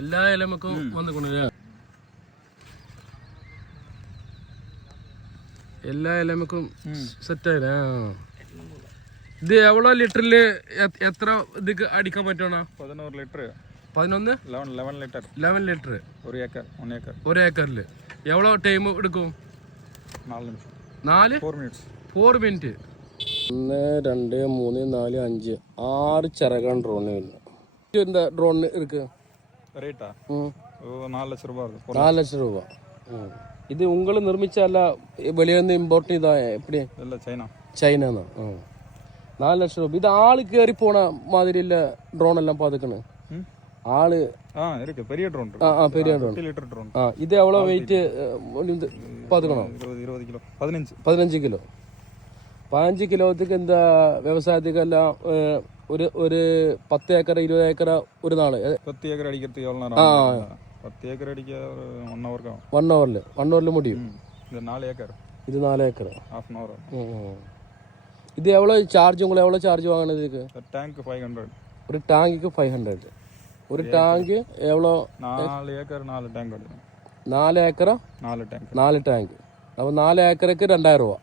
എല്ലാ ഇലമക്കും വന്നിക്കൊണ്ടില്ല, എല്ലാ ഇലമക്കും സെറ്റ് ആയില്ലേ. ഇത് എവ്വളോ ലിറ്ററില് എത്ര ഇത് അടിക്കാൻ പറ്റണ? 11 ലിറ്റർ. 11 ലിറ്റർ ഒരു ഏക്കറില് എവ്വളോ ടൈം എടുക്കും? 4 മിനിറ്റ്. 1 2 3 4 5 6 ചിറകാണ് ഡ്രോണിന് വരുന്നത്. എന്താ ഡ്രോണിന് ഇருக்கு? 4 ലക്ഷം രൂപ. ഇത് ഉങ്ങള് നിർമ്മിച്ചല്ല, വെളിയിൽ ഇമ്പോർട്ട് ചെയ്താ? എപ്പടി? ചൈന. 4 ലക്ഷം രൂപ. ഇത് ആള് കേറി പോണ മാതിരിയുള്ള ഡ്രോൺ എല്ലാം പതുക്കണ് ആള്. பெரிய ட்ரோன். பெரிய ட்ரோன். இது எவ்வளோ வெயிட் பார்த்துக்கணும்? 15 கிலோ. 15 കിലോത്തിക്ക് എന്താ വ്യവസായത്തിക്കെല്ലാം ഒരു 10 ഏക്കർ 20 ഏക്കർ ഒരു നാള്. 10 ഏക്കർ അടിക്കത്ത് 10 ഏക്കർ അടിക്ക 1 അവറില് മുടിയും. ഇത് 4 ഏക്കർ. Half an hour. ഇത് എവ്വളോ ചാർജ്? ഉങ്ങൾ എവ്വളോ ചാർജ് വാങ്ങണത്? ഇതിക്ക് ടാങ്ക് 500. ഒരു ടാങ്കിക്ക് 500. ഒരു ടാങ്ക് എവ്വളോ? 4 ഏക്കർ 4 ടാങ്ക്. 4 acre 4 tank. അപ്പോൾ 4 ഏക്കർക്ക് 2000 രൂപ.